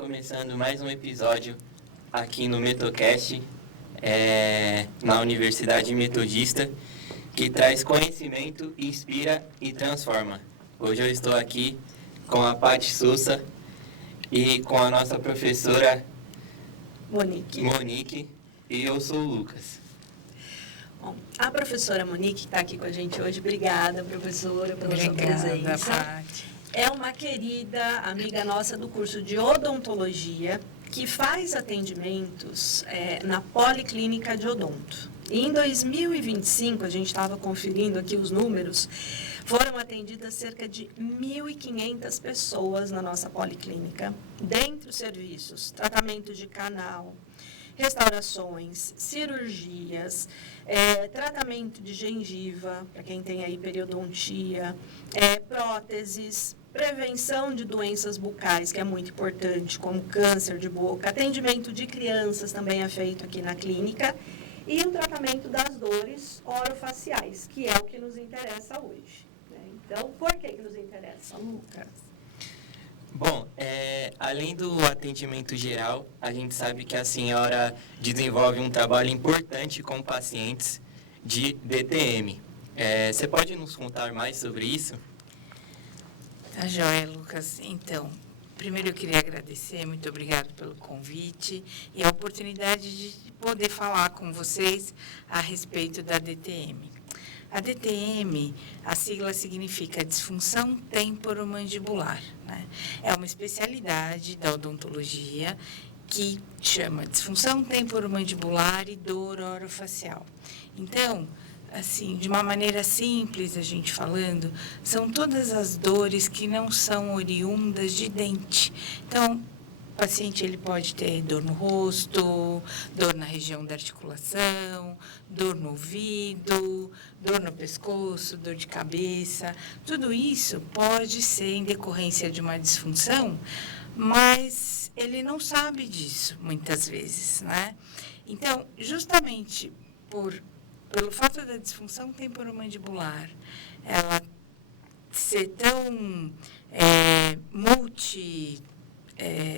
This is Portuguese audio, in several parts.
começando mais um episódio aqui no Metocast, na Universidade Metodista, que traz conhecimento, inspira e transforma. Hoje eu estou aqui com a Paty Souza e com a nossa professora Monique, e eu sou o Lucas. Bom, a professora Monique está aqui com a gente hoje. Obrigada, professora, pela sua presença. Paty. É uma querida amiga nossa do curso de odontologia que faz atendimentos na Policlínica de Odonto. E em 2025, a gente estava conferindo aqui os números, foram atendidas cerca de 1.500 pessoas na nossa policlínica, dentre os serviços, tratamento de canal, restaurações, cirurgias, tratamento de gengiva, para quem tem aí periodontia, próteses, prevenção de doenças bucais, que é muito importante, como câncer de boca, atendimento de crianças também é feito aqui na clínica, e o tratamento das dores orofaciais, que é o que nos interessa hoje. Né? Então, por que nos interessa, Lucas? Bom, além do atendimento geral, a gente sabe que a senhora desenvolve um trabalho importante com pacientes de DTM. Você pode nos contar mais sobre isso? Tá joia, Lucas. Então, primeiro eu queria agradecer, muito obrigado pelo convite e a oportunidade de poder falar com vocês a respeito da DTM. A DTM, a sigla significa disfunção temporomandibular, né? É uma especialidade da odontologia que chama disfunção temporomandibular e dor orofacial. Então, assim, de uma maneira simples, a gente falando, são todas as dores que não são oriundas de dente. Então, o paciente ele pode ter dor no rosto, dor na região da articulação, dor no ouvido, dor no pescoço, dor de cabeça. Tudo isso pode ser em decorrência de uma disfunção, mas ele não sabe disso muitas vezes, né? Então, justamente pelo fato da disfunção temporomandibular, ela ser tão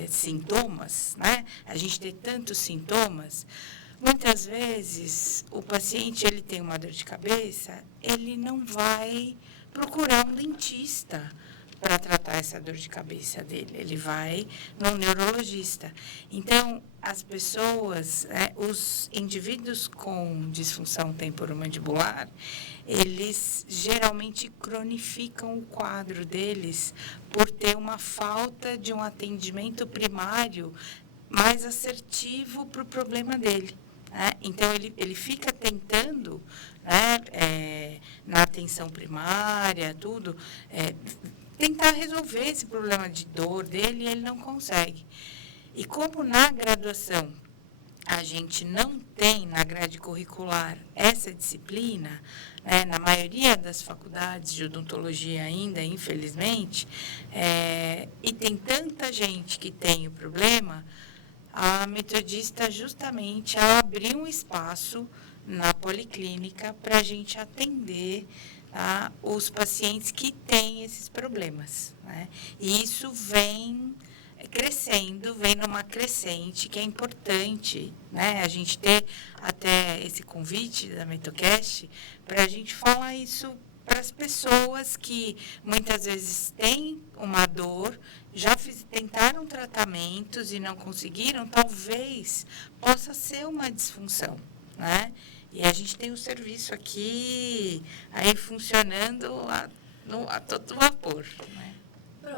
sintomas, né? A gente ter tantos sintomas, muitas vezes o paciente ele tem uma dor de cabeça, ele não vai procurar um dentista para tratar essa dor de cabeça dele, ele vai no neurologista. Então, as pessoas, os indivíduos com disfunção temporomandibular, eles geralmente cronificam o quadro deles por ter uma falta de um atendimento primário mais assertivo para o problema dele. Né? Então, ele fica tentando, na atenção primária, tudo, tentar resolver esse problema de dor dele e ele não consegue. E como na graduação a gente não tem na grade curricular essa disciplina, na maioria das faculdades de odontologia ainda, infelizmente, e tem tanta gente que tem o problema, a Metodista justamente abriu um espaço na policlínica para a gente atender os pacientes que têm esses problemas. Né? E isso vem crescendo, vem numa crescente, que é importante, né? A gente ter até esse convite da Metocast para a gente falar isso para as pessoas que muitas vezes têm uma dor, já tentaram tratamentos e não conseguiram, talvez possa ser uma disfunção, né? E a gente tem o serviço aqui aí funcionando a todo vapor, né?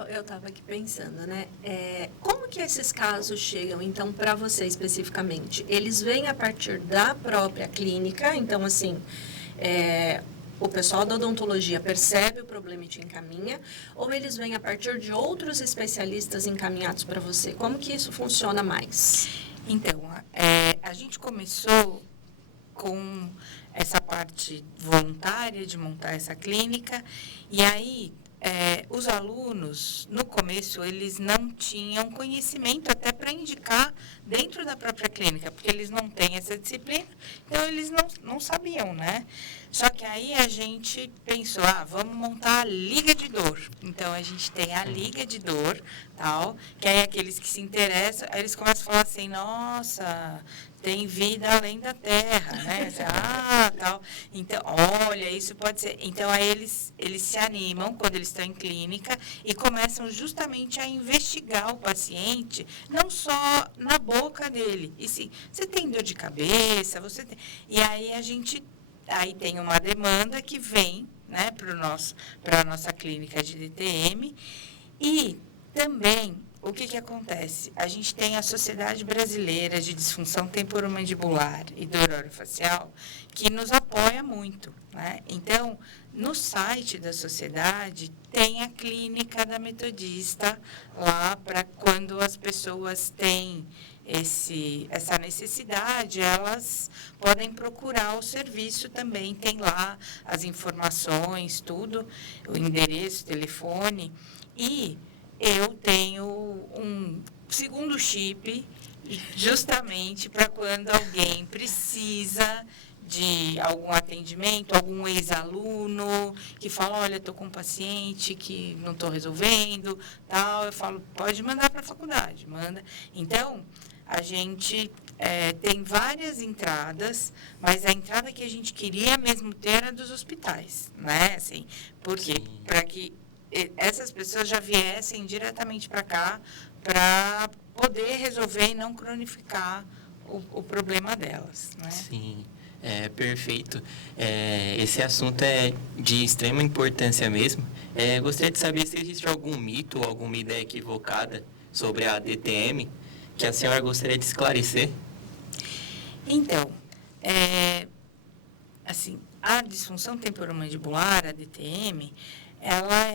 Eu estava aqui pensando, né? Como que esses casos chegam, então, para você especificamente? Eles vêm a partir da própria clínica, então, assim, o pessoal da odontologia percebe o problema e te encaminha, ou eles vêm a partir de outros especialistas encaminhados para você? Como que isso funciona mais? Então, a gente começou com essa parte voluntária de montar essa clínica, e aí os alunos, no começo, eles não tinham conhecimento até para indicar dentro da própria clínica, porque eles não têm essa disciplina, então eles não sabiam, né? Só que aí a gente pensou, vamos montar a Liga de Dor. Então, a gente tem a Liga de Dor, tal, que aí aqueles que se interessam, aí eles começam a falar assim, nossa, tem vida além da Terra, né? Tal. Então, olha, isso pode ser. Então, aí eles se animam quando eles estão em clínica e começam justamente a investigar o paciente, não só na boca dele, e sim, você tem dor de cabeça, você tem... E aí aí tem uma demanda que vem, né, para a nossa clínica de DTM. E também, o que acontece? A gente tem a Sociedade Brasileira de Disfunção Temporomandibular e Dor Orofacial, que nos apoia muito, né? Então, no site da sociedade, tem a clínica da Metodista lá para quando as pessoas têm essa necessidade, elas podem procurar o serviço também, tem lá as informações, tudo, o endereço, o telefone, e eu tenho um segundo chip justamente para quando alguém precisa de algum atendimento, algum ex-aluno que fala, olha, estou com um paciente que não estou resolvendo, tal, eu falo, pode mandar para a faculdade, manda. Então, a gente tem várias entradas, mas a entrada que a gente queria mesmo ter era dos hospitais, né? Assim, por quê? Para que essas pessoas já viessem diretamente para cá para poder resolver e não cronificar o problema delas, né? Sim. Perfeito. Esse assunto é de extrema importância mesmo. Gostaria de saber se existe algum mito ou alguma ideia equivocada sobre a DTM que a senhora gostaria de esclarecer. Então, assim, a disfunção temporomandibular, a DTM, ela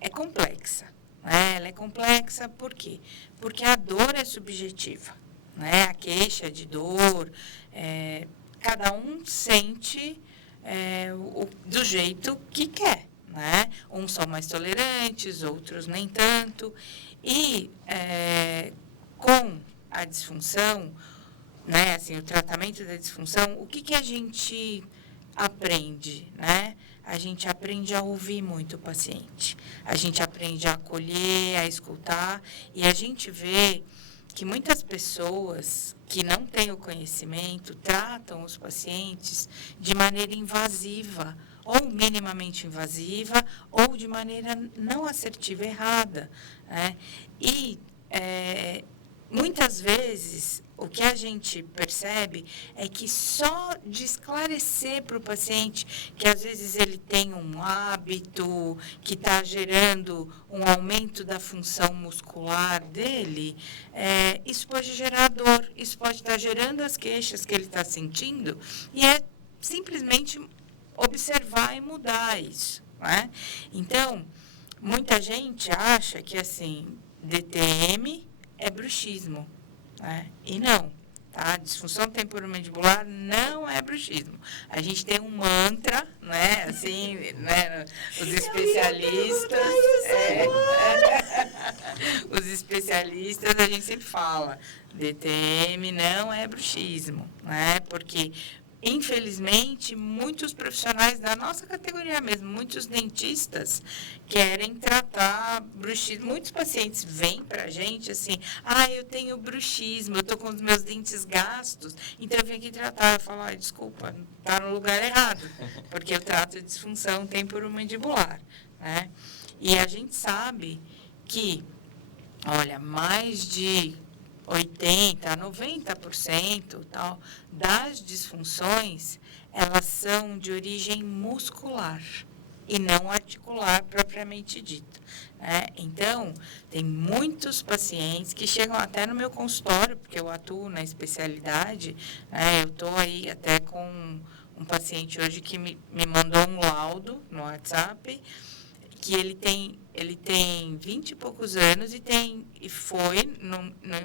é complexa, né? Ela é complexa por quê? Porque a dor é subjetiva, né? A queixa de dor, cada um sente do jeito que quer, né? Uns são mais tolerantes, outros nem tanto. E com a disfunção, né? Assim, o tratamento da disfunção, o que a gente aprende, né? A gente aprende a ouvir muito o paciente. A gente aprende a acolher, a escutar. E a gente vê que muitas pessoas que não têm o conhecimento tratam os pacientes de maneira invasiva, ou minimamente invasiva, ou de maneira não assertiva, errada, né? E muitas vezes o que a gente percebe é que só de esclarecer para o paciente que às vezes ele tem um hábito que está gerando um aumento da função muscular dele, isso pode gerar dor, isso pode estar gerando as queixas que ele está sentindo, e é simplesmente observar e mudar isso, né? Então, muita gente acha que, assim, DTM é bruxismo, né? E não, tá? Disfunção temporomandibular não é bruxismo. A gente tem um mantra, né? Assim, né? Os especialistas, os especialistas, a gente sempre fala, DTM não é bruxismo, né? Porque infelizmente, muitos profissionais da nossa categoria mesmo, muitos dentistas querem tratar bruxismo. Muitos pacientes vêm para a gente assim, eu tenho bruxismo, eu estou com os meus dentes gastos, então eu vim aqui tratar. Eu falo, desculpa, está no lugar errado, porque eu trato de disfunção temporomandibular, né? E a gente sabe que, olha, mais de 80%, 90% tal, das disfunções, elas são de origem muscular e não articular propriamente dita, né? Então, tem muitos pacientes que chegam até no meu consultório, porque eu atuo na especialidade, né? Eu estou aí até com um paciente hoje que me mandou um laudo no WhatsApp, que ele tem 20 e poucos anos e foi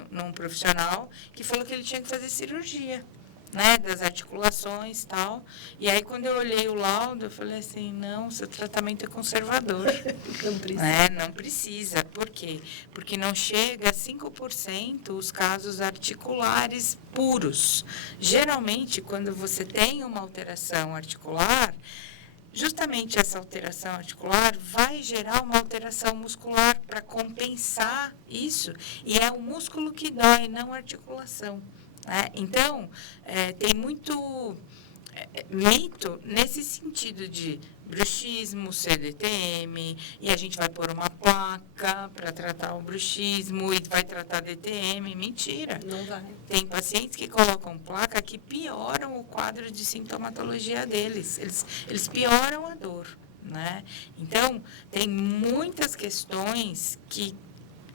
num profissional que falou que ele tinha que fazer cirurgia. né, das articulações e tal. E aí, quando eu olhei o laudo, eu falei assim, não, seu tratamento é conservador. Não precisa. Né? Não precisa. Por quê? Porque não chega a 5% os casos articulares puros. Geralmente, quando você tem uma alteração articular, justamente essa alteração articular vai gerar uma alteração muscular para compensar isso. E é o músculo que dói, não a articulação. Né? Então, tem muito mito nesse sentido de bruxismo, CDTM, e a gente vai pôr uma placa para tratar o bruxismo e vai tratar DTM. Mentira. Não vai. Tem pacientes que colocam placa que pioram o quadro de sintomatologia deles. Eles pioram a dor. Né? Então, tem muitas questões que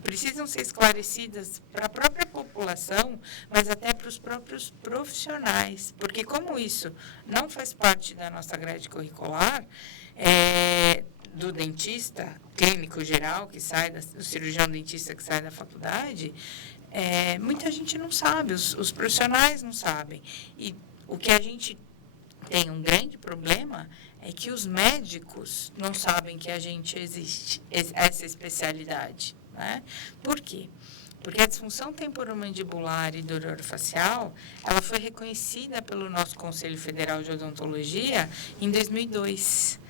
precisam ser esclarecidas para a própria população, mas até para os próprios profissionais, porque como isso não faz parte da nossa grade curricular, do dentista clínico geral, que sai, do cirurgião dentista que sai da faculdade, muita gente não sabe, os profissionais não sabem. E o que a gente tem um grande problema é que os médicos não sabem que a gente existe, essa especialidade. Né? Por quê? Porque a disfunção temporomandibular e dor orofacial, ela foi reconhecida pelo nosso Conselho Federal de Odontologia em 2002.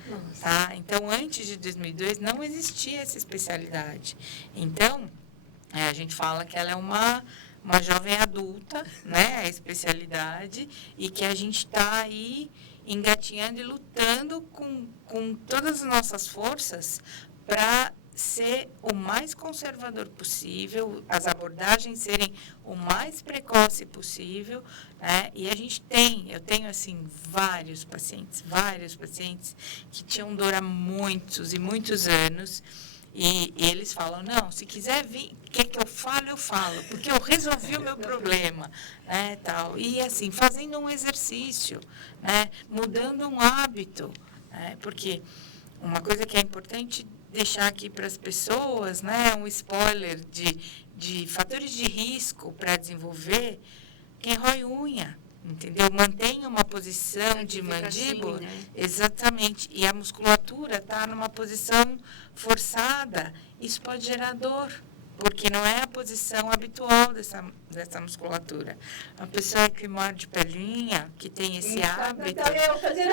Tá? Então, antes de 2002, não existia essa especialidade. Então, a gente fala que ela é uma jovem adulta, né? A especialidade, e que a gente está aí engatinhando e lutando com todas as nossas forças para ser o mais conservador possível, as abordagens serem o mais precoce possível, né? E eu tenho assim vários pacientes que tinham dor há muitos e muitos anos, e eles falam, não, se quiser vir, quer que eu falo, porque eu resolvi o meu problema, né, tal. E assim, fazendo um exercício, né, mudando um hábito, né, porque uma coisa que é importante deixar aqui para as pessoas, né, um spoiler de fatores de risco para desenvolver, quem rói unha, entendeu? Mantém uma posição de mandíbula, assim, né? Exatamente, e a musculatura está numa posição forçada, isso pode gerar dor, porque não é a posição habitual dessa musculatura. Uma pessoa que morde pelinha, que tem esse hábito... Eu fazendo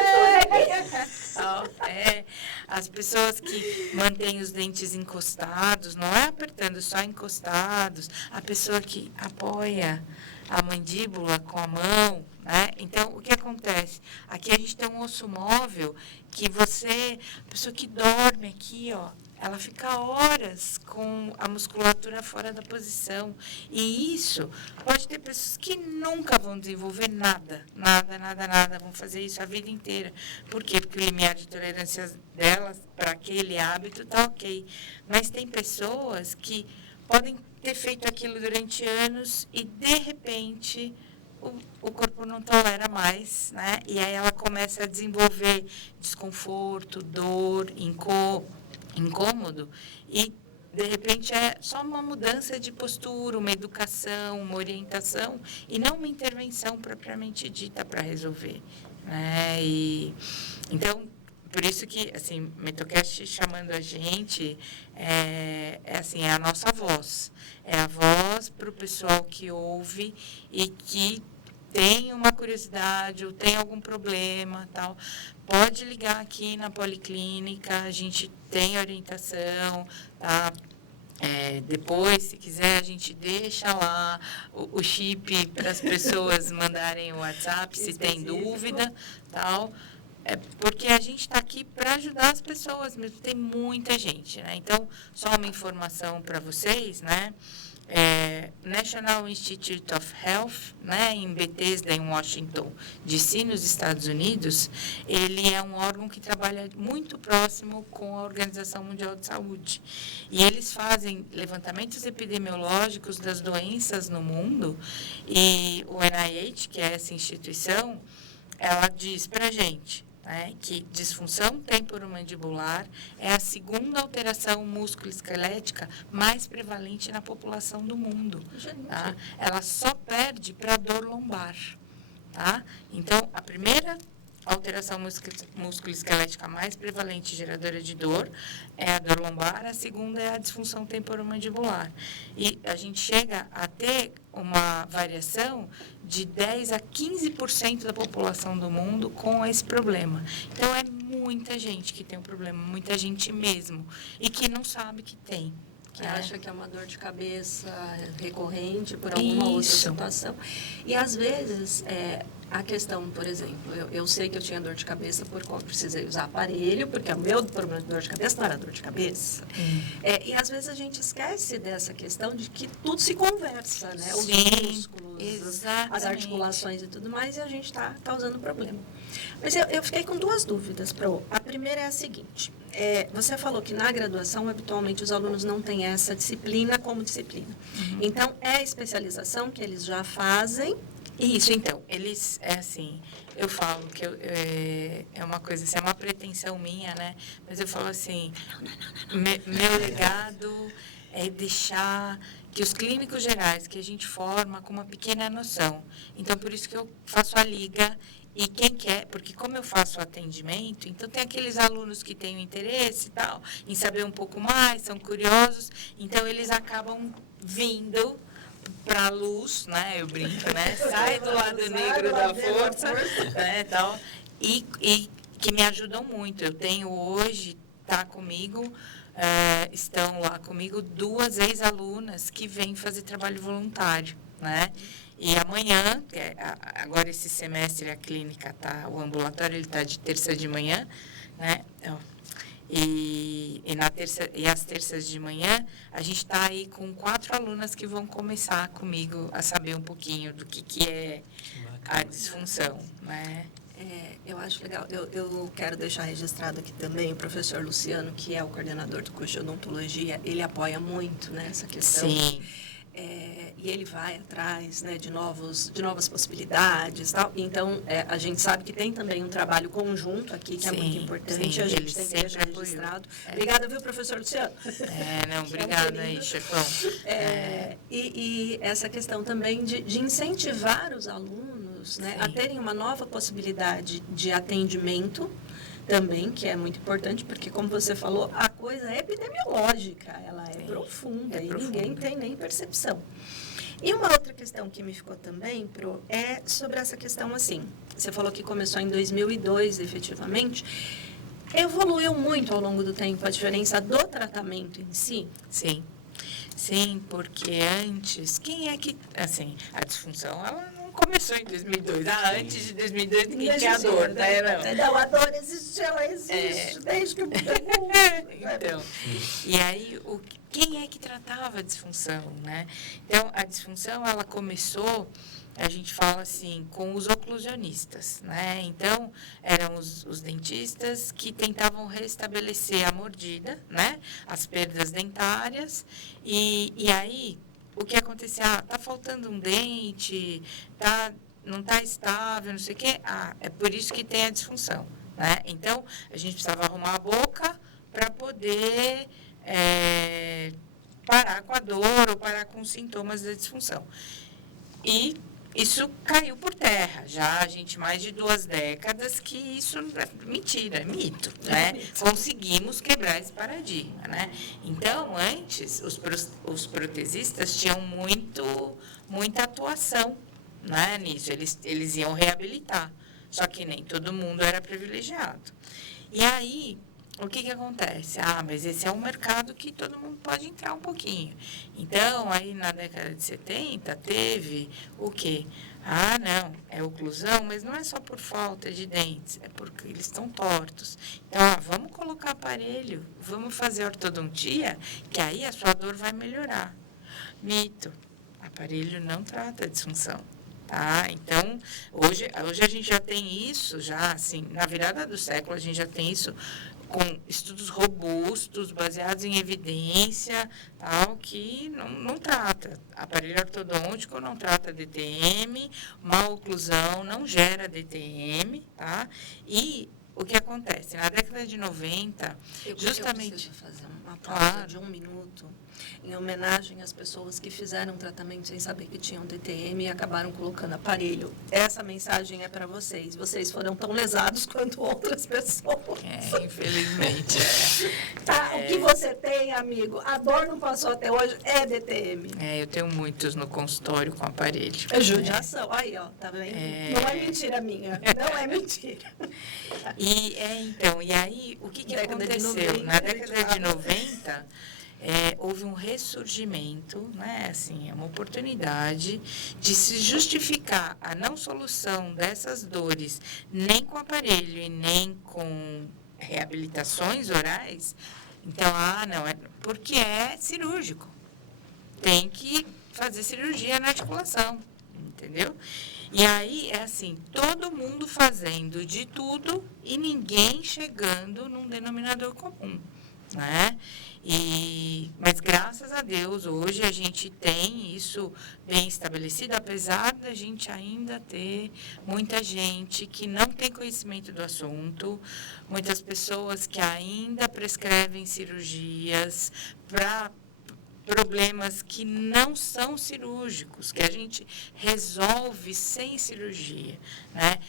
as pessoas que mantêm os dentes encostados, não é apertando, só encostados. A pessoa que apoia a mandíbula com a mão, né? Então, o que acontece? Aqui a gente tem um osso móvel que a pessoa que dorme aqui, ó, ela fica horas com a musculatura fora da posição. E isso pode ter pessoas que nunca vão desenvolver nada, vão fazer isso a vida inteira. Por quê? Porque o limiar de tolerância delas para aquele hábito está ok. Mas tem pessoas que podem ter feito aquilo durante anos e, de repente, o corpo não tolera mais, né? E aí ela começa a desenvolver desconforto, dor, incômodo, e de repente é só uma mudança de postura, uma educação, uma orientação, e não uma intervenção propriamente dita para resolver, né? E então, por isso que, assim, Metocast chamando a gente, é a nossa voz, é a voz para o pessoal que ouve e que tem uma curiosidade ou tem algum problema, tal, pode ligar aqui na Policlínica, a gente tem orientação, tá? Depois, se quiser, a gente deixa lá o chip para as pessoas mandarem o WhatsApp, se tem dúvida, tal. Porque a gente está aqui para ajudar as pessoas, mesmo tem muita gente, né? Então, só uma informação para vocês, né? National Institute of Health, né, em Bethesda, em Washington, D.C., nos Estados Unidos, ele é um órgão que trabalha muito próximo com a Organização Mundial de Saúde. E eles fazem levantamentos epidemiológicos das doenças no mundo, e o NIH, que é essa instituição, ela diz para a gente, né, que disfunção temporomandibular é a segunda alteração músculo-esquelética mais prevalente na população do mundo. Tá? Ela só perde para a dor lombar. tá? Então, a primeira alteração musculoesquelética mais prevalente e geradora de dor é a dor lombar, a segunda é a disfunção temporomandibular. E a gente chega a ter uma variação de 10 a 15% da população do mundo com esse problema. Então, é muita gente que tem um problema, muita gente mesmo, e que não sabe que tem. Que acha que é uma dor de cabeça recorrente por alguma outra situação. E, às vezes, a questão, por exemplo, eu sei que eu tinha dor de cabeça porque eu precisei usar aparelho, porque o meu problema de dor de cabeça não era dor de cabeça. E, às vezes, a gente esquece dessa questão de que tudo se conversa, né? Os músculos, as articulações e tudo mais, e a gente está causando problema. Mas eu fiquei com duas dúvidas, Pro. A primeira é a seguinte. Você falou que na graduação, habitualmente, os alunos não têm essa disciplina como disciplina. Então, é a especialização que eles já fazem? Isso, então, eles, assim, eu falo que é uma coisa, assim, é uma pretensão minha, né? Mas eu falo assim, meu legado é deixar que os clínicos gerais que a gente forma com uma pequena noção. Então, por isso que eu faço a liga. E quem quer, porque como eu faço atendimento, então tem aqueles alunos que têm interesse e tal, em saber um pouco mais, são curiosos, então eles acabam vindo para a luz, né? Eu brinco, né? Sai do lado negro da força, né? Tal, e que me ajudam muito. Eu tenho hoje, estão lá comigo 2 ex-alunas que vêm fazer trabalho voluntário, né? E amanhã, agora esse semestre a clínica o ambulatório ele está de terça de manhã, né? E às terças de manhã a gente está aí com 4 alunas que vão começar comigo a saber um pouquinho do que é a disfunção, né? Eu acho legal. Eu quero deixar registrado aqui também o professor Luciano, que é o coordenador do curso de odontologia, ele apoia muito nessa questão. Sim. E ele vai atrás, né, de novas possibilidades. Tal. Então, a gente sabe que tem também um trabalho conjunto aqui, que é muito importante. A gente tem que deixar registrado. Obrigada, viu, professor Luciano? Obrigada aí, chefão. E essa questão também de incentivar os alunos, né, a terem uma nova possibilidade de atendimento, também, que é muito importante, porque, como você falou, a coisa é epidemiológica, ela é profunda e ninguém tem nem percepção. E uma outra questão que me ficou também, Pro, é sobre essa questão, assim, você falou que começou em 2002, efetivamente, evoluiu muito ao longo do tempo a diferença do tratamento em si? Sim, porque antes, quem é que, assim, a disfunção, ela não começou em 2002. Antes de 2002 ninguém tinha dor, né? Não, a dor existe, ela existe desde que o mundo é mundo. Então, e aí, quem é que tratava a disfunção, né? Então, a disfunção, ela começou, a gente fala assim, com os oclusionistas, né? Então, eram os dentistas que tentavam restabelecer a mordida, né? As perdas dentárias, e aí, o que acontecia? Tá faltando um dente, não tá estável, não sei o quê. É por isso que tem a disfunção, né? Então, a gente precisava arrumar a boca para poder parar com a dor ou parar com os sintomas da disfunção. E isso caiu por terra. Já a gente, mais de 2 décadas, que isso é mentira, é mito, né? Conseguimos quebrar esse paradigma, né? Então, antes, os protesistas tinham muita atuação, né, nisso. Eles iam reabilitar, só que nem todo mundo era privilegiado. E aí, o que acontece? Mas esse é um mercado que todo mundo pode entrar um pouquinho. Então, aí na década de 70, teve o quê? Não, é oclusão, mas não é só por falta de dentes, é porque eles estão tortos. Então, vamos colocar aparelho, vamos fazer ortodontia, que aí a sua dor vai melhorar. Mito, aparelho não trata a disfunção. Tá? Então, hoje a gente já tem isso, assim, na virada do século, a gente já tem isso com estudos robustos, baseados em evidência, tal, que não trata. Aparelho ortodôntico não trata DTM, má oclusão não gera DTM, tá? E o que acontece? Na década de 90, justamente... Eu preciso fazer uma pausa de 1 minuto, em homenagem às pessoas que fizeram tratamento sem saber que tinham DTM e acabaram colocando aparelho. Essa mensagem é para vocês. Vocês foram tão lesados quanto outras pessoas. Infelizmente. Tá, o que você tem, amigo? A dor não passou até hoje, é DTM. Eu tenho muitos no consultório com aparelho. É judiação. Aí, ó, tá vendo? Não é mentira minha. Não é mentira. Então, e aí, o que aconteceu? Na década de 90, houve um ressurgimento, né? Assim, é uma oportunidade de se justificar a não solução dessas dores, nem com aparelho e nem com reabilitações orais. Então, não, porque é cirúrgico. Tem que fazer cirurgia na articulação, entendeu? E aí, assim, todo mundo fazendo de tudo e ninguém chegando num denominador comum, né? Mas, graças a Deus, hoje a gente tem isso bem estabelecido, apesar da gente ainda ter muita gente que não tem conhecimento do assunto, muitas pessoas que ainda prescrevem cirurgias para problemas que não são cirúrgicos, que a gente resolve sem cirurgia, né?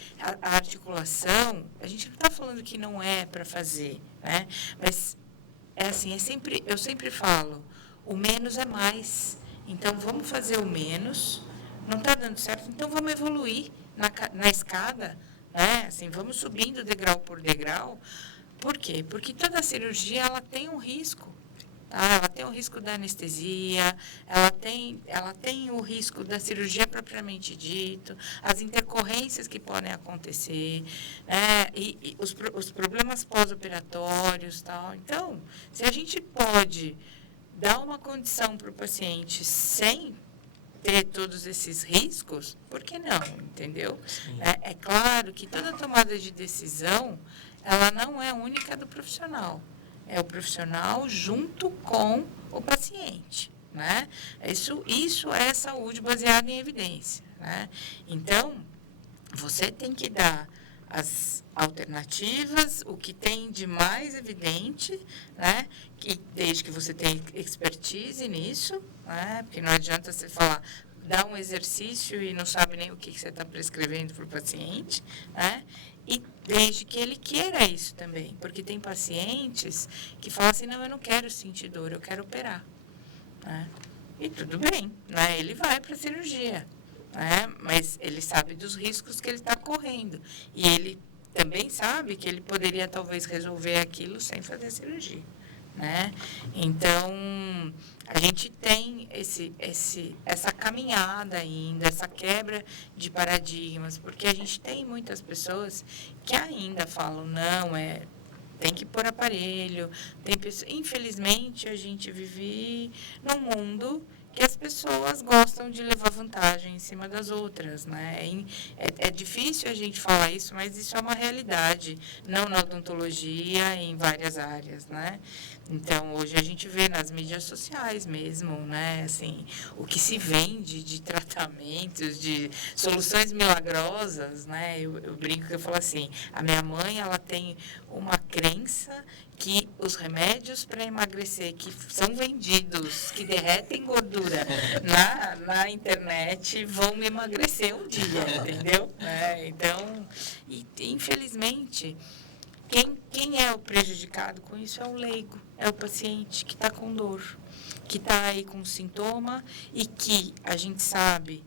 A articulação, a gente não está falando que não é para fazer, né? Mas eu sempre falo, o menos é mais. Então, vamos fazer o menos, não está dando certo, então vamos evoluir na escada, né? Assim, vamos subindo degrau por degrau. Por quê? Porque toda cirurgia, ela tem um risco. Ela tem o risco da anestesia, ela tem o risco da cirurgia propriamente dito, as intercorrências que podem acontecer, né? E os problemas pós-operatórios, tal. Então, se a gente pode dar uma condição para o paciente sem ter todos esses riscos, por que não, entendeu? É claro que toda tomada de decisão, ela não é única do profissional. É o profissional junto com o paciente, né? Isso é saúde baseada em evidência, né? Então, você tem que dar as alternativas, o que tem de mais evidente, né? Desde que você tenha expertise nisso, né? Porque não adianta você falar, dá um exercício e não sabe nem o que você está prescrevendo para o paciente, né? E desde que ele queira isso também, porque tem pacientes que falam assim, não, eu não quero sentir dor, eu quero operar, né? E tudo bem, né? Ele vai para a cirurgia, né? Mas ele sabe dos riscos que ele está correndo. E ele também sabe que ele poderia talvez resolver aquilo sem fazer cirurgia, né? Então, a gente tem essa caminhada ainda, essa quebra de paradigmas, porque a gente tem muitas pessoas que ainda falam, não, tem que pôr aparelho. Infelizmente, a gente vive num mundo que as pessoas gostam de levar vantagem em cima das outras, né? É difícil a gente falar isso, mas isso é uma realidade, não na odontologia, em várias áreas, né? Então, hoje a gente vê nas mídias sociais mesmo, né? Assim, o que se vende de tratamentos, de soluções milagrosas, né? Eu brinco que eu falo assim, a minha mãe, ela tem uma crença que os remédios para emagrecer que são vendidos, que derretem gordura na internet, vão me emagrecer um dia, entendeu? Então, infelizmente, quem é o prejudicado com isso é o leigo, é o paciente que está com dor, que está aí com sintoma e que a gente sabe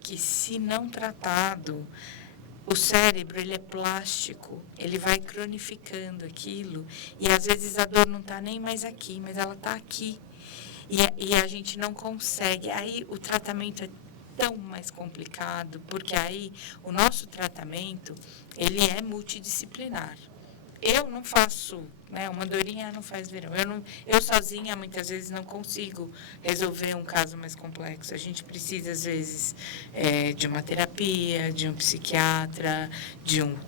que, se não tratado, o cérebro, ele é plástico, ele vai cronificando aquilo e às vezes a dor não está nem mais aqui, mas ela está aqui e a gente não consegue. Aí o tratamento é tão mais complicado, porque aí o nosso tratamento, ele é multidisciplinar. Eu não faço, né, uma dorinha não faz verão. Eu sozinha, muitas vezes, não consigo resolver um caso mais complexo. A gente precisa, às vezes, de uma terapia, de um psiquiatra, de um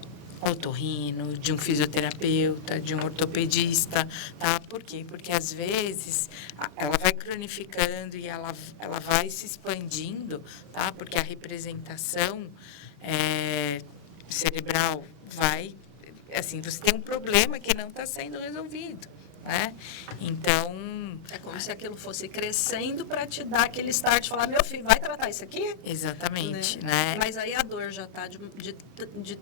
otorrino, de um fisioterapeuta, de um ortopedista, tá? Por quê? Porque, às vezes, ela vai cronificando e ela vai se expandindo, tá? Porque a representação cerebral vai assim, você tem um problema que não está sendo resolvido, né? Então... É como se aquilo fosse crescendo para te dar aquele start, falar, meu filho, vai tratar isso aqui? Exatamente, né? Mas aí a dor já está de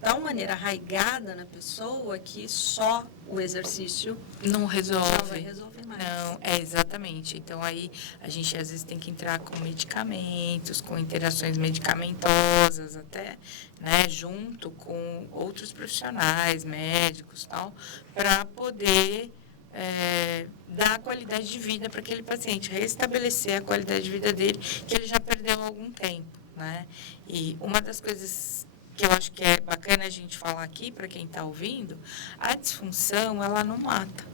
tal maneira arraigada na pessoa que só o exercício não resolve. Não vai resolver mais. Não, exatamente. Então, aí, a gente, às vezes, tem que entrar com medicamentos, com interações medicamentosas até, né, junto com outros profissionais, médicos e tal, para poder dar qualidade de vida para aquele paciente, restabelecer a qualidade de vida dele, que ele já perdeu há algum tempo, né? E uma das coisas que eu acho que é bacana a gente falar aqui, para quem está ouvindo, a disfunção, ela não mata.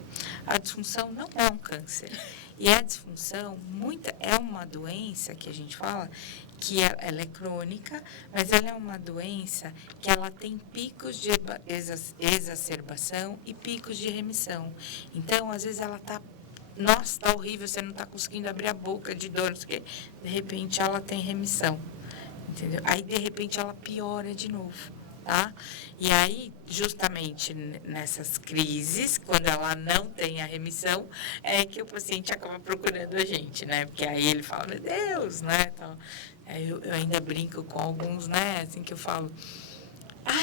A disfunção não é um câncer. E a disfunção é uma doença que a gente fala que ela é crônica, mas ela é uma doença que ela tem picos de exacerbação e picos de remissão. Então, às vezes, ela está, nossa, está horrível, você não está conseguindo abrir a boca de dor, não sei o quê. De repente, ela tem remissão. Entendeu? Aí, de repente, ela piora de novo, tá? E aí, justamente nessas crises, quando ela não tem a remissão, é que o paciente acaba procurando a gente, né? Porque aí ele fala, meu Deus, né? Então, eu ainda brinco com alguns, né? Assim que eu falo,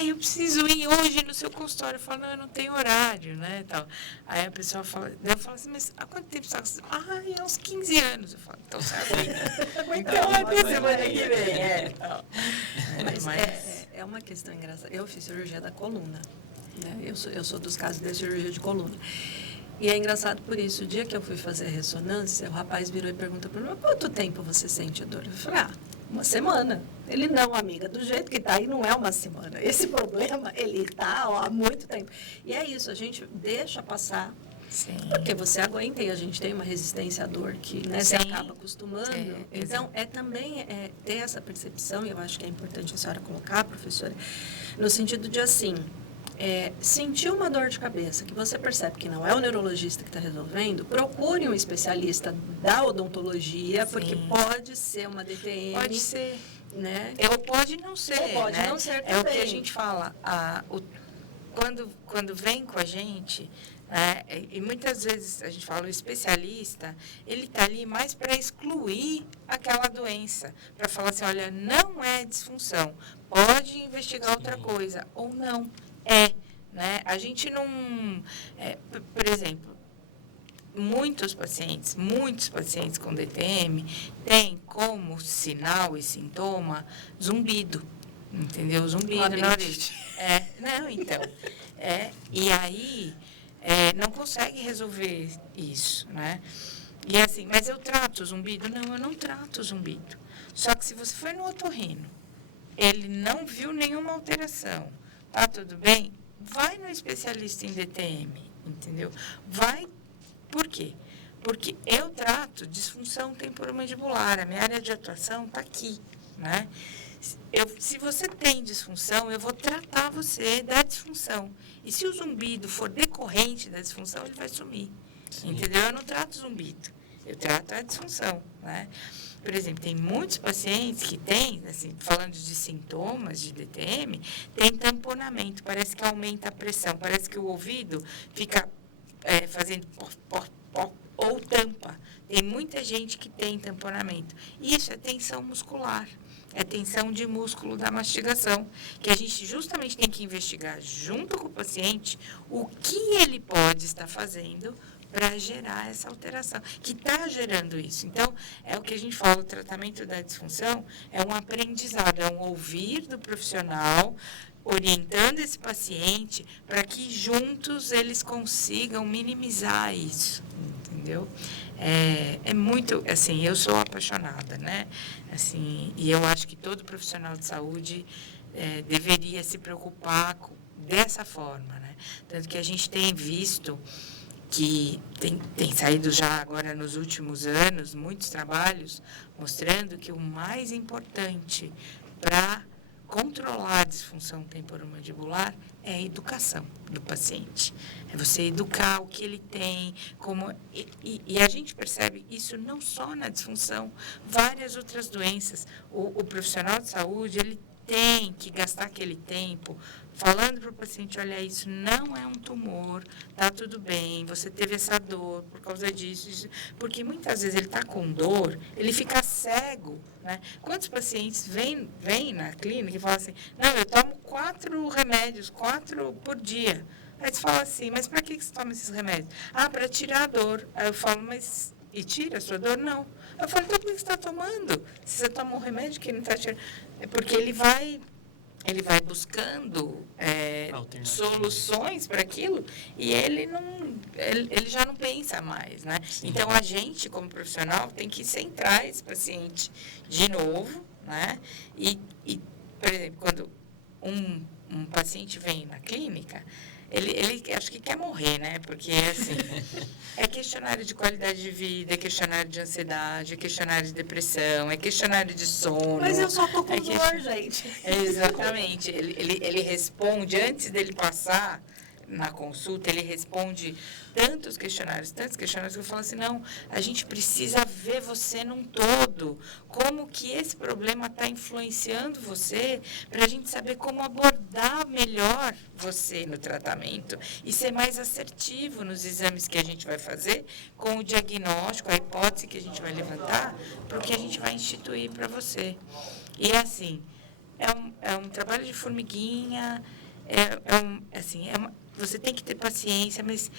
eu preciso ir hoje no seu consultório. Eu falo, não, eu não tenho horário, né? Tal. Aí a pessoa fala, eu falo assim, mas há quanto tempo você está? Há uns 15 anos. Eu falo, então você aguenta. Então, até semana que vem. Mas é uma questão engraçada. Eu fiz cirurgia da coluna, né? Eu sou dos casos de cirurgia de coluna. E é engraçado por isso. O dia que eu fui fazer a ressonância, o rapaz virou e perguntou para mim, quanto tempo você sente a dor? Eu falei, uma semana. Ele, não, amiga, do jeito que está aí, não é uma semana. Esse problema, ele está há muito tempo. E é isso, a gente deixa passar. Sim. Porque você aguenta e a gente tem uma resistência à dor que, né, você acaba acostumando. Sim, então, também ter essa percepção, e eu acho que é importante a senhora colocar, professora, no sentido de, assim, sentir uma dor de cabeça, que você percebe que não é o neurologista que está resolvendo, procure um especialista da odontologia, Sim. porque pode ser uma DTM. Pode ser. Né? Ou pode não ser. Ou pode né? não ser também. É o que a gente fala. Quando vem com a gente, né, e muitas vezes a gente fala, o especialista, ele está ali mais para excluir aquela doença, para falar assim, olha, não é disfunção, pode investigar outra coisa, ou não. Né? A gente não... por exemplo, muitos pacientes com DTM têm como sinal e sintoma zumbido, entendeu? Zumbido na orelha. Não, então. E aí, não consegue resolver isso, né? E assim, mas eu trato zumbido? Não, eu não trato zumbido. Só que se você foi no otorrino, ele não viu nenhuma alteração, tá tudo bem? Vai no especialista em DTM, entendeu? Por quê? Porque eu trato disfunção temporomandibular, a minha área de atuação está aqui, né? Se você tem disfunção, eu vou tratar você da disfunção. E se o zumbido for decorrente da disfunção, ele vai sumir, entendeu? Eu não trato zumbido, eu trato a disfunção, né? Por exemplo, tem muitos pacientes que têm, assim, falando de sintomas de DTM, tem tamponamento, parece que aumenta a pressão, parece que o ouvido fica fazendo ou tampa. Tem muita gente que tem tamponamento. Isso é tensão muscular, é tensão de músculo da mastigação, que a gente justamente tem que investigar junto com o paciente o que ele pode estar fazendo para gerar essa alteração, que está gerando isso. Então, é o que a gente fala, o tratamento da disfunção é um aprendizado, é um ouvir do profissional, orientando esse paciente para que juntos eles consigam minimizar isso, entendeu? É muito, assim, eu sou apaixonada, né? Assim, e eu acho que todo profissional de saúde deveria se preocupar dessa forma, né? Tanto que a gente tem visto que tem saído já agora nos últimos anos muitos trabalhos mostrando que o mais importante para controlar a disfunção temporomandibular é a educação do paciente. É você educar o que ele tem, e a gente percebe isso não só na disfunção, várias outras doenças. O profissional de saúde, ele tem que gastar aquele tempo falando para o paciente, olha, isso não é um tumor, tá tudo bem, você teve essa dor por causa disso, porque muitas vezes ele está com dor, ele fica cego, né? Quantos pacientes vêm na clínica e falam assim, não, eu tomo 4 remédios, 4 por dia. Aí você fala assim, mas para que você toma esses remédios? Ah, para tirar a dor. Aí eu falo, mas e tira a sua dor? Não. Eu falo, então por que você está tomando? Se você toma um remédio que não está tirando... É porque ele vai buscando soluções para aquilo e ele já não pensa mais, né? Sim. Então, a gente, como profissional, tem que centrar esse paciente de novo, né? E por exemplo, quando um paciente vem na clínica, ele acho que quer morrer, né? Porque, assim, é questionário de qualidade de vida, é questionário de ansiedade, é questionário de depressão, é questionário de sono. Mas eu só tô com dor, gente. Exatamente. Ele responde, antes dele passar na consulta, ele responde tantos questionários que eu falo assim, não, a gente precisa ver você num todo, como que esse problema está influenciando você, para a gente saber como abordar melhor você no tratamento e ser mais assertivo nos exames que a gente vai fazer, com o diagnóstico, a hipótese que a gente vai levantar, para o que a gente vai instituir para você. E assim, é um trabalho de formiguinha, você tem que ter paciência, mas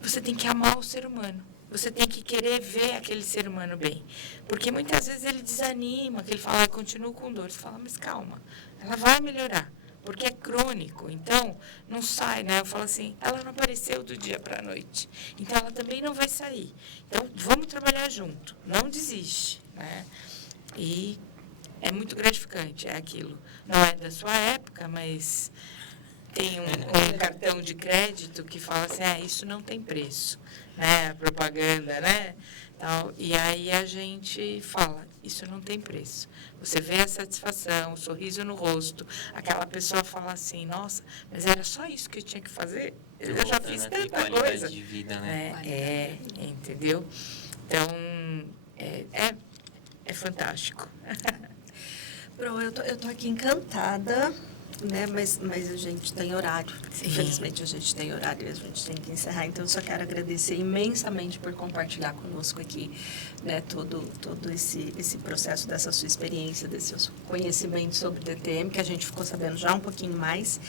você tem que amar o ser humano. Você tem que querer ver aquele ser humano bem. Porque muitas vezes ele desanima, que ele fala, continuo com dor. Você fala, mas calma, ela vai melhorar, porque é crônico. Então, não sai, né? Eu falo assim, ela não apareceu do dia para a noite. Então, ela também não vai sair. Então, vamos trabalhar junto. Não desiste, né? E é muito gratificante, é aquilo. Não é da sua época, mas... Tem um cartão de crédito que fala assim, isso não tem preço, né? A propaganda, né? E aí a gente fala, isso não tem preço. Você vê a satisfação, o sorriso no rosto, aquela pessoa fala assim, nossa, mas era só isso que eu tinha que fazer? Eu já fiz tanta coisa. De vida, né? Entendeu? Então, é fantástico. Pro, eu tô aqui encantada, né? Mas a gente tem horário. Sim. Infelizmente, a gente tem horário e a gente tem que encerrar. Então, eu só quero agradecer imensamente por compartilhar conosco aqui, né, todo esse processo dessa sua experiência, desse seu conhecimento sobre DTM, que a gente ficou sabendo já um pouquinho mais.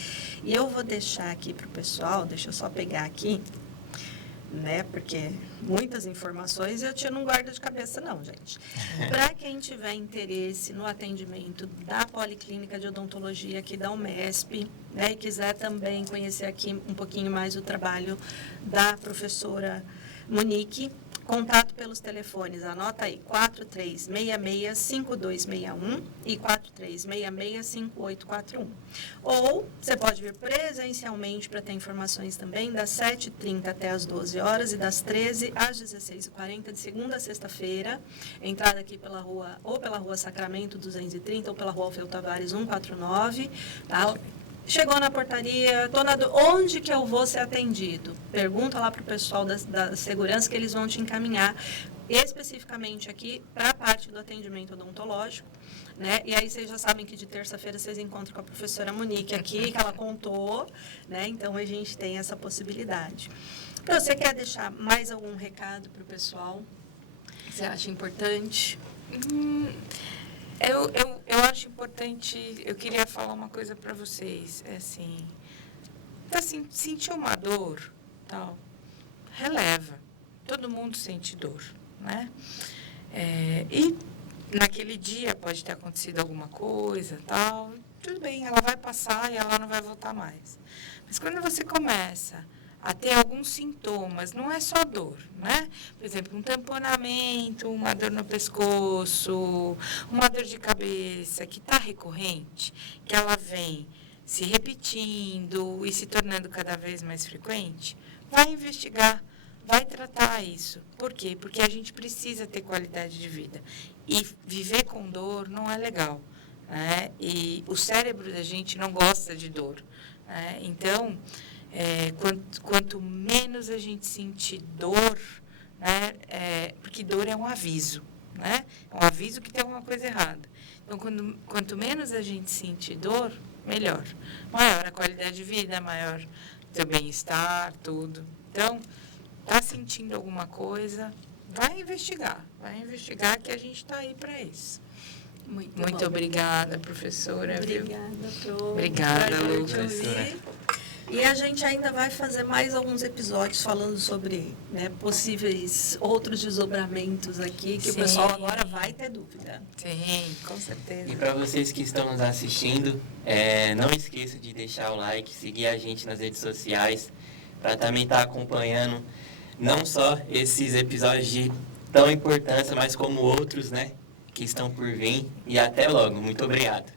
E eu vou deixar aqui para o pessoal, deixa eu só pegar aqui, né, porque muitas informações eu não guardo de cabeça não, gente. Para quem tiver interesse no atendimento da Policlínica de Odontologia aqui da UMESP, né, e quiser também conhecer aqui um pouquinho mais o trabalho da professora Monique, contato pelos telefones, anota aí, 4366-5261 e 4366-5841. Ou você pode vir presencialmente para ter informações também das 7h30 até as 12 horas e das 13 às 16h40, de segunda a sexta-feira, entrada aqui pela rua Sacramento 230 ou pela rua Alfeu Tavares 149, tá? Chegou na portaria, onde que eu vou ser atendido? Pergunta lá para o pessoal da segurança que eles vão te encaminhar especificamente aqui para a parte do atendimento odontológico, né? E aí vocês já sabem que de terça-feira vocês encontram com a professora Monique aqui, que ela contou, né? Então a gente tem essa possibilidade. Então, você quer deixar mais algum recado para o pessoal? Você acha importante? Eu acho importante, eu queria falar uma coisa para vocês, sentiu uma dor, tal, releva, todo mundo sente dor, né? E naquele dia pode ter acontecido alguma coisa, tal, tudo bem, ela vai passar e ela não vai voltar mais. Mas quando você começa a ter alguns sintomas, não é só dor, né? Por exemplo, um tamponamento, uma dor no pescoço, uma dor de cabeça que está recorrente, que ela vem se repetindo e se tornando cada vez mais frequente, vai investigar, vai tratar isso. Por quê? Porque a gente precisa ter qualidade de vida. E viver com dor não é legal, né? E o cérebro da gente não gosta de dor, né? Então, quanto menos a gente sentir dor, né, porque dor é um aviso, né? É um aviso que tem alguma coisa errada. Então, quanto menos a gente sentir dor, melhor. Maior a qualidade de vida, maior o teu bem-estar, tudo. Então, tá sentindo alguma coisa, vai investigar que a gente está aí para isso. Muito obrigada, professora. Obrigada, Pro. Obrigada, Lu. E a gente ainda vai fazer mais alguns episódios falando sobre, né, possíveis outros desdobramentos aqui, que o pessoal agora vai ter dúvida. Sim, com certeza. E para vocês que estão nos assistindo, não esqueça de deixar o like, seguir a gente nas redes sociais, para também estar acompanhando não só esses episódios de tão importância, mas como outros, né, que estão por vir. E até logo. Muito obrigado.